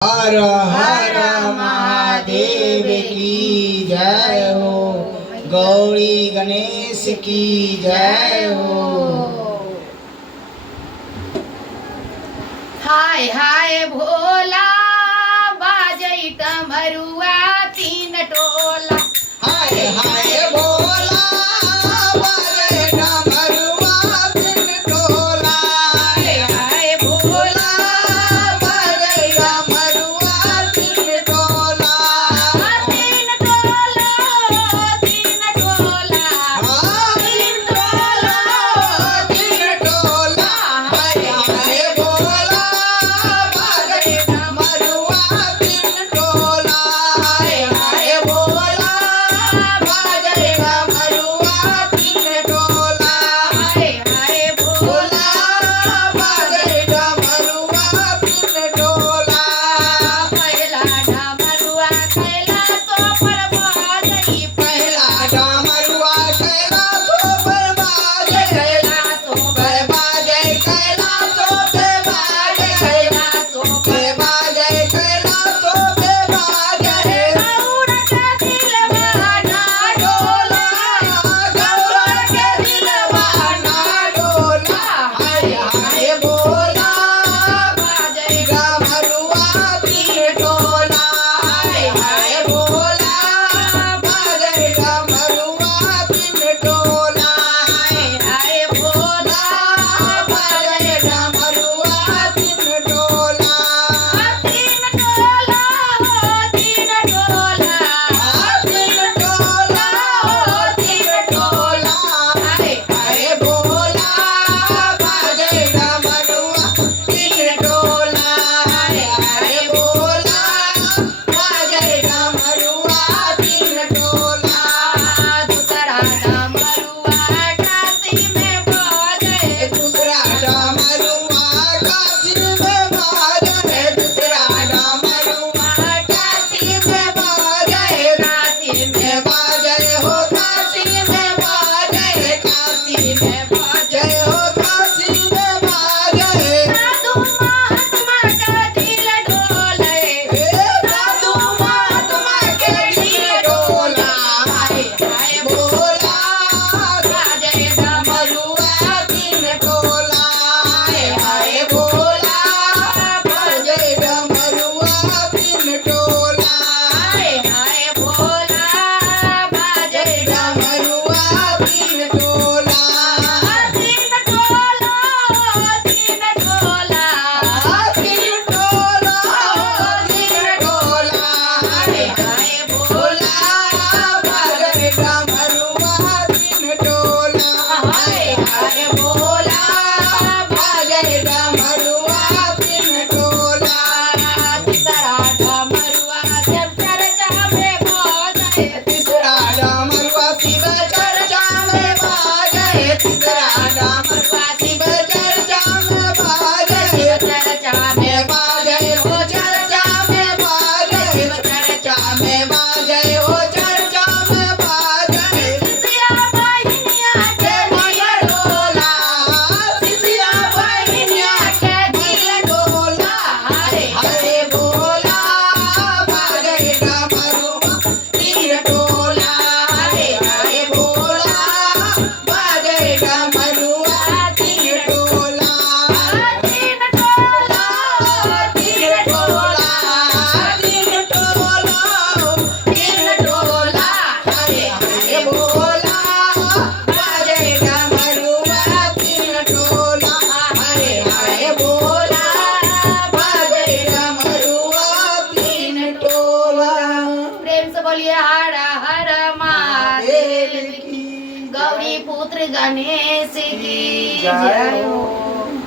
हर हर महादेव की जय हो। गौरी गणेश की जय हो। हाय हाय भोला बाजई डमरुआ तीन टोला। हाय हाय भोला बाजे डमरुआ तीन टोला। हाय हाय भोला बाजे डमरुआ तीन टोला। तीन टोला तीन टोला तीन टोला तीन टोला। हाय हाय भोला बाजे डमरुआ तीन टोला। हाय हाय भोला बाजे डमरुआ तीन टोला। हाय हाय भोला बाजे डमरुआ तीन टोला। पहिला डमरुआ कैला तो पर बाजई पहिला डमरुआ कैलाशो पर बाजे। कैलाशो पर बाजे कैलाशो पे बाजे। कैलाशो पे बाजे कैलाशो पे बाजे। गौड़ का दिलवा ना डोला गौर के दिलवा ना डोला। हाय हाय भोला बाजई डमरुआ तीन टोला। हाय हाय भोला बाजे डमरुआ तीन टोला। हाय हाय भोला बाजे डमरुआ तीन टोला। तीन टोला तीन टोला तीन टोला तीन टोला। हाय हाय भोला बाजे डमरुआ तीन टोला। हाय हाय भोला बाजे डमरुआ तीन टोला। दूसरा डमरुआ काशी में बाजे दूसरा डमरुआ काशी में बाजे। दूसरा डमरुआ काशी में बाजे। काशी में में बाजे हो काशी में बाजे। काशी में बाजे हो काशी में बाजे। साधु महात्मा का दिल डोले साधु महात्मा के दिल डोला। हाय हाय भोला बाजे डमरुआ तीन टोला। हाय हाय भोला बाजे डमरुआ तीन टोला। हाय हाय भोला बाजे डमरुआ तीन टोला। तीन टोला तीन टोला तीन टोला तीन टोला। हाय हाय भोला बाजे डमरुआ तीन टोला। हाय हाय भोला बाजे डमरुआ तीन टोला। तीसरा डमरुआ जब चर्चा में बाजे तीसरा डमरुआ शिव चर्चा में बाजे। तीसरा डमरुआ शिव चर्चा में बाजे। चर्चा में में बाजे हो चर्चा में बाजे। चर्चा में बाजे हो चर्चा में बाजे। सिया बहिनिया के दिल डोला सिसिया बहिनिया के दिल डोला। हाय हाय भोला बाजे डमरुआ तीन टोला। हाय हाय भोला बाजे डमरुआ तीन टोला। तीन टोला तीन टोला तीन टोला तीन टोला। हाय हाय भोला बाजे डमरुआ तीन टोला। हाय हाय भोला बाजे डमरुआ तीन टोला। प्रेम से बोलिए हर हर महादेव देव की गौरी पुत्र गणेश की जय जय हो। हो।